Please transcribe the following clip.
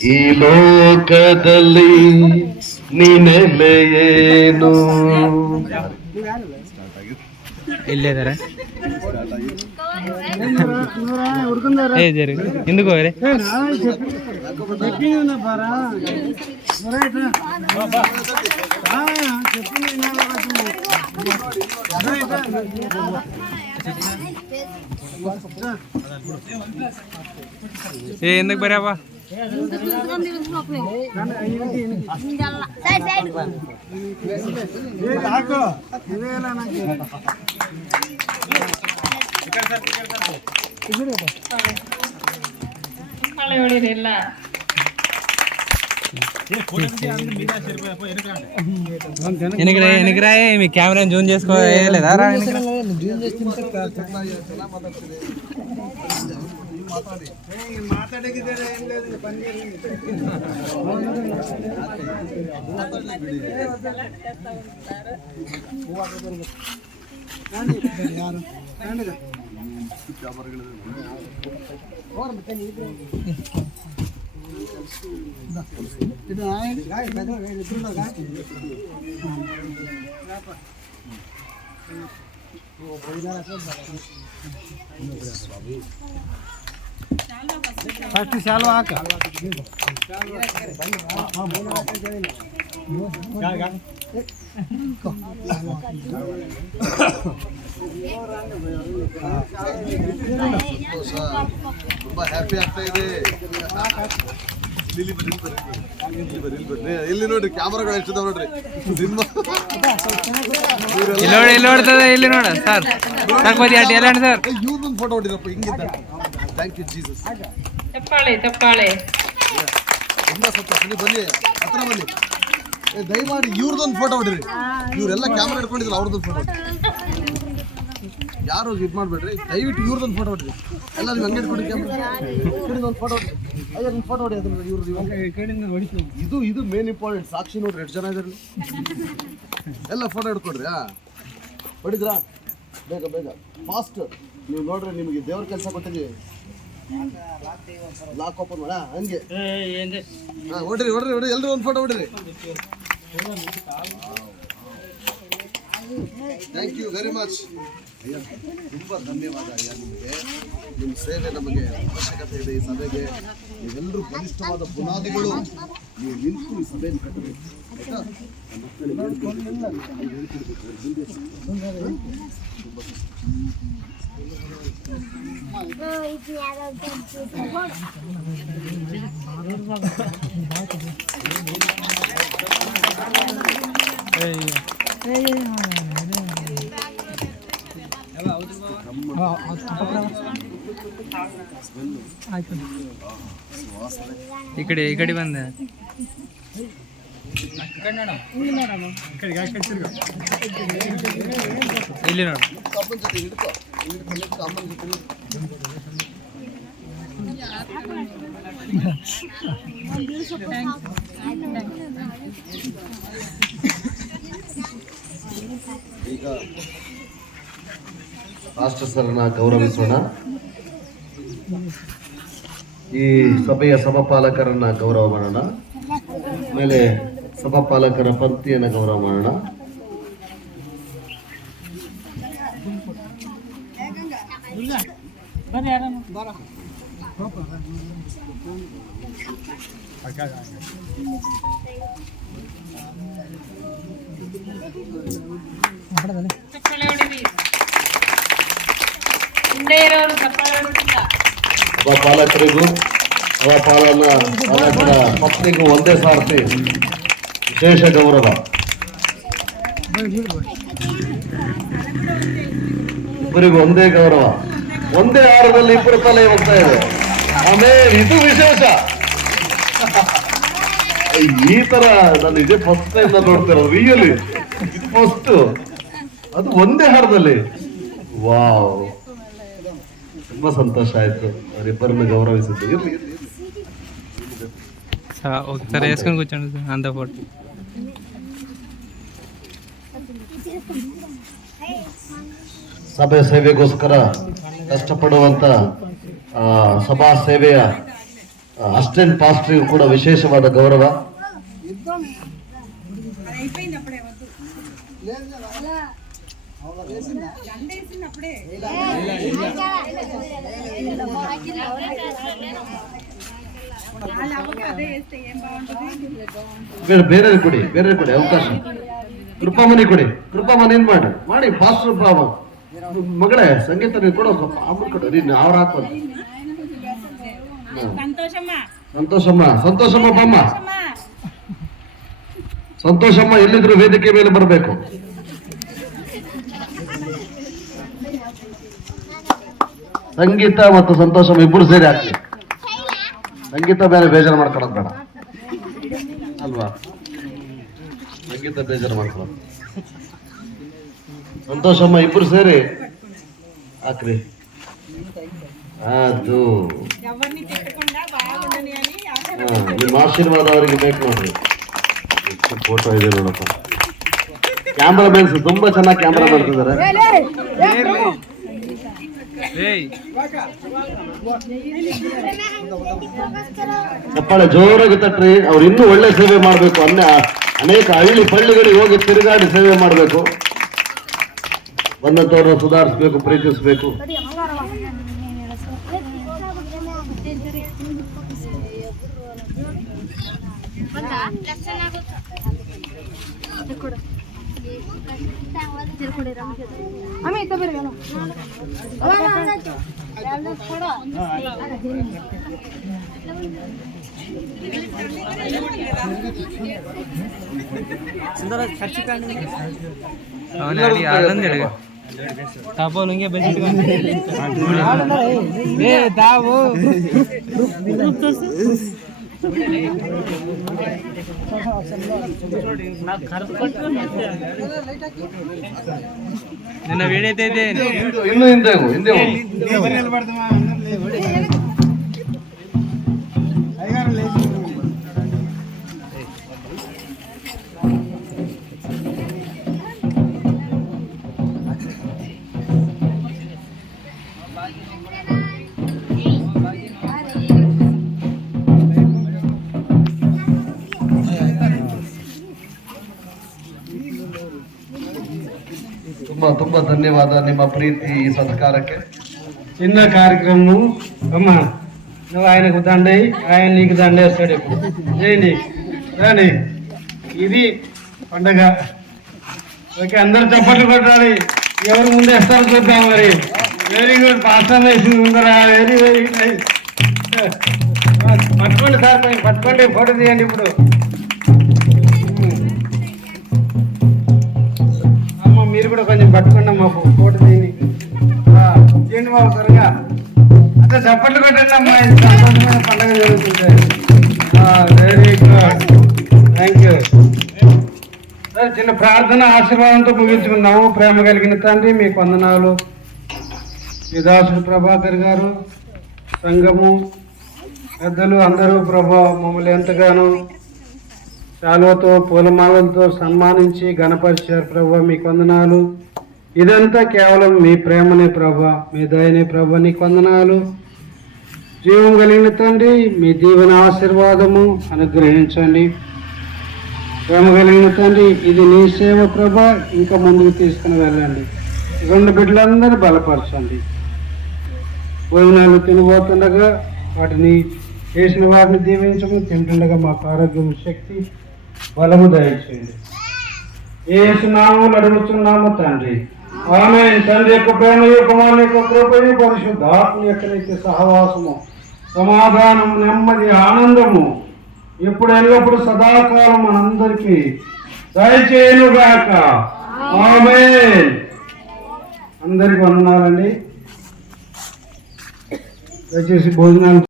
ಈ ಲೋಕದಲ್ಲಿ ನೀನೆಲೆಯೇನು. ಇಲ್ಲಿದ್ದಾರೆ ಹಿಂದಕ್ಕೆ ಹೋಗ್ರಿ. ఎందుకు బరాబా ఎనకరా మీ కెమెరా జూన్ చేసుకోలేదా? ఫస్ట్ చాలు ఆక ತುಂಬಾ ಹ್ಯಾಪಿ ಆಗ್ತಾ ಇದೆ. ಇಲ್ಲಿ ನೋಡ್ರಿ ಕ್ಯಾಮರಾಗಳು ಎಷ್ಟಿದಾವ ನೋಡ್ರಿ. ಇಲ್ಲಿ ನೋಡ್ತದೆ, ಇಲ್ಲಿ ನೋಡ ಸರ್ ಸರ್ ಇವ್ರದೊಂದು ಫೋಟೋ ಹೊಡಿರಪ್ಪ ಹಿಂಗಿದ್ದ. Thank you Jesus. ಚಪ್ಪಾಳೆ ತುಂಬಾ ಸಂತೋಷ. ನೀವು ಬನ್ನಿ, ಹತ್ರ ಬನ್ನಿ. ದಯಮಾಡಿ ಇವ್ರದೊಂದು ಫೋಟೋ ಹೊಡಿರಿ. ಇವರೆಲ್ಲ ಕ್ಯಾಮ್ರಾ ಹಿಡ್ಕೊಂಡಿದ್ರು, ಅವ್ರದ್ದೊಂದು ಫೋಟೋ ಯಾರು ಇದು ಮಾಡ್ಬೇಡ್ರಿ. ದಯವಿಟ್ಟು ಇವ್ರದೊಂದು ಫೋಟೋ ಹೊಡ್ರಿ. ಎಲ್ಲ ನೀವು ಹಂಗೆ ಹಿಡ್ಕೊಂಡು ಕ್ಯಾಮ್ರಾ ಒಂದು ಫೋಟೋ ಹೊಡ್ರಿ. ಅಯ್ಯೋ ಒಂದು ಫೋಟೋ ಹೊಡಿ. ಅದನ್ನ ಇವ್ರು ಇದು ಮೇನ್ ಇಂಪಾರ್ಟೆಂಟ್. ಸಾಕ್ಷಿ ನೋಡ್ರಿ ಎಷ್ಟು ಜನ ಇದ್ರಲ್ಲಿ. ಎಲ್ಲ ಫೋಟೋ ಹಿಡ್ಕೊಡ್ರಿ. ಹೊಡಿದ್ರಾ? ಬೇಗ ಬೇಗ ಫಾಸ್ಟ್. ನೀವು ನೋಡ್ರಿ, ನಿಮಗೆ ದೇವ್ರ ಕೆಲಸ ಕೊಟ್ಟಿದ್ದೀವಿ. ಲಾಕ್ ಓಪನ್ ಮಾಡ ಹಂಗೆ. ಹೊಡ್ರಿ ಹೊಡ್ರಿ ಹೊಡ್ರಿ. ಎಲ್ಲರೂ ಒಂದು ಫೋಟೋ ಹೊಡ್ರಿ. Thank you very much. ಅಯ್ಯ ತುಂಬ ಧನ್ಯವಾದ ಅಯ್ಯ ನಿಮಗೆ. ನಿಮ್ಮ ಸೇವೆ ನಮಗೆ ಅವಶ್ಯಕತೆ ಇದೆ. ಈ ಸಭೆಗೆ ನೀವೆಲ್ಲರೂ ಬಲಿಷ್ಠವಾದ ಬುನಾದಿಗಳು. ನೀವು ನಿಂತು ಈ ಸಭೆಯನ್ನು ಕಟ್ಟಬೇಕು ಆಯ್ತಾ? ఇక్కడి ಬಂದೆ. ಇಲ್ಲಿ ನೋಡು. ಈಗ ಪಾಸ್ಟರ್ ಸರ್ನ ಗೌರವಿಸೋಣ. ಈ ಸಭೆಯ ಸಭಾಪಾಲಕರನ್ನ ಗೌರವ ಮಾಡೋಣ. ಆಮೇಲೆ ಸಭಾಪಾಲಕರ ಪಂಕ್ತಿಯನ್ನು ಗೌರವ ಮಾಡೋಣ. ಸಭಾಪಾಲಕರಿಗೂ ಸಭಾಪಾಲಕರ ಪತ್ನಿಗೂ ಒಂದೇ ಸಾರ್ತಿ ವಿಶೇಷ ಗೌರವ. ಇಬ್ಬರಿಗೂ ಒಂದೇ ಗೌರವ. ಒಂದೇ ಹಾರದಲ್ಲಿ ಇಬ್ಬರು ತಲೆ ಹೋಗ್ತಾ ಇದೆ. ಆಮೇಲೆ ಇದು ವಿಶೇಷ. ಈ ತರ ನಾನು ಇದೇ ಫಸ್ಟ್ ಟೈಮ್ ನಾನು ನೋಡ್ತಿರೋದು. ರಿಯಲಿ ಇದು ಫಸ್ಟ್. ಅದು ಒಂದೇ ಹಾರದಲ್ಲಿ. ವಾವ್, ತುಂಬಾ ಸಂತೋಷ ಆಯ್ತು ಅವರಿಬ್ಬರನ್ನು ಗೌರವಿಸಿದ್ದು. ಇರ್ಲಿ ఒకసారి వేసుకొని కూర్చోండి అంత ఫోటో. ಸಭೆ ಸೇವೆಗೋಸ್ಕರ ಕಷ್ಟಪಡುವಂತ ಸಭಾ ಸೇವೆಯ ಅಸಿಸ್ಟೆಂಟ್ ಪಾಸ್ಟರ್ಗೂ ಕೂಡ ವಿಶೇಷವಾದ ಗೌರವ. ಬೇರೆ ಕೊಡಿ ಅವಕಾಶ. ಕೃಪಾಮಣಿ ಕೊಡಿ. ಕೃಪಾಮಣಿ ಏನ್ ಮಾಡಿ ಪಾಸ್ಟರ್ ಮಗಳೇ ಸಂಗೀತ ನೀವು ಕೊಡೋ ಅಮ್ಮನ್ ಕೊಡು ನೀನು ಅವ್ರ ಹಾಕೋದು. ಸಂತೋಷಮ್ಮ ಬಾಮ್ಮ. ಸಂತೋಷಮ್ಮ ಎಲ್ಲಿದ್ರು ವೇದಿಕೆ ಮೇಲೆ ಬರಬೇಕು. ಸಂಗೀತ ಮತ್ತು ಸಂತೋಷಮ್ಮ ಇಬ್ಬರು ಸೇರಿ ಹಾಕಿ. ಸಂಗೀತ ಬೇರೆ ಬೇಜಾರು ಮಾಡ್ಕೊಳ್ಳೋದು ಬೇಡ ಅಲ್ವಾ? ಸಂಗೀತ ಬೇಜಾರು ಮಾಡ್ಕೊಳ್ಳೋದು. ಸಂತೋಷಮ್ಮ ಇಬ್ಬರು ಸೇರಿ ಹಾಕ್ರಿ. ಅದು ನಿಮ್ಮ ಆಶೀರ್ವಾದ ಅವರಿಗೆ ಬೇಕು ನೋಡ್ರಿ. ಫೋಟೋ ಇದೆ ನೋಡಪ್ಪ. ಕ್ಯಾಮ್ರಾಮನ್ಸ್ ತುಂಬಾ ಚೆನ್ನಾಗಿ ಕ್ಯಾಮ್ರಾ ಮಾಡ್ತಿದ್ದಾರೆ. ಚಪ್ಪಾಳೆ ಜೋರಾಗಿ ತಟ್ರಿ. ಅವ್ರು ಇನ್ನೂ ಒಳ್ಳೆ ಸೇವೆ ಮಾಡಬೇಕು. ಅನೇಕ ಹಳ್ಳಿ ಪಳ್ಳಿಗಳಿಗೆ ಹೋಗಿ ತಿರುಗಾಡಿ ಸೇವೆ ಮಾಡಬೇಕು. ಬಂದಂತವ್ರನ್ನ ಸುಧಾರಿಸ್ಬೇಕು, ಪ್ರೀತಿಸ್ಬೇಕು. ನಿನ್ನ ವಿಡಿಯೋ ಇದೆ. ಇನ್ನು ಹಿಂದೆ ತುಂಬಾ ತುಂಬಾ ధన్యవాದ ನಿಮ್ಮ ప్రీతి ఈ సత్కారಕ್ಕೆ. చిన్న కార్యక్రమం అమ్మా. నువ్వు ఆయనకు దండై ఆయన నీకు దండేస్తాడు. ఇప్పుడు చేయండి రాని. ఇది పండగ. ఓకే, అందరు చప్పట్లు కొట్టాలి. ఎవరు ముందేస్తారో చూద్దాం మరి. Very good. పాస్టర్ వేసి ముందరా. Very very nice. పట్టుకోండి సార్, పట్టుకోండి. ఫోటో తీయండి ఇప్పుడు. మీరు కూడా కొంచెం పట్టుకోండి అమ్మా. ఫోటో తీయండి బాబు త్వరగా. అంటే చప్పట్లు కొట్టండి అమ్మా. ఇది సంతోషమైన పండుగ జరుగుతుంది. Very good, thank you sir. చిన్న ప్రార్థన ఆశీర్వాదంతో ముగించుకున్నాము. ప్రేమ కలిగిన తండ్రి మీకు వందనాలు. మీ దాసుడు ప్రభాకర్ గారు, సంఘము పెద్దలు అందరూ ప్రభా మమ్మల్ని ఎంతగానో శాలువతో పూలమాలలతో సన్మానించి గణపరిచారు ప్రభా. మీకు వందనాలు. ఇదంతా కేవలం మీ ప్రేమనే ప్రభా, మీ దయనే ప్రభా. నీకు వందనాలు. జీవం కలిగిన తండ్రి మీ దీవెన ఆశీర్వాదము అనుగ్రహించండి. ప్రేమ కలిగిన తండ్రి ఇది నీ సేవ ప్రభా. ఇంకా ముందుకు తీసుకుని వెళ్ళండి. రెండు బిడ్డలందరూ బలపరచండి. భోజనాలు తినబోతుండగా వాటిని చేసిన వారిని దీవించము. తింటుండగా మాకు ఆరోగ్యం, శక్తి, బలము దయచేయండి. యేసు నామములో అడుగుతున్నాము తండ్రి, ఆమేన్. తండ్రి యొక్క ప్రేమయు, కుమారుని యొక్క కృపయు, పరిశుద్ధాత్మ యొక్క నిత్య సహవాసము, సమాధానము, నెమ్మది, ఆనందము ఇప్పుడు ఎల్లప్పుడు సదాకాలం మనందరికీ దయచేయునుగాక. ఆమేన్. అందరికి వందనాలండి. దయచేసి భోజనాలు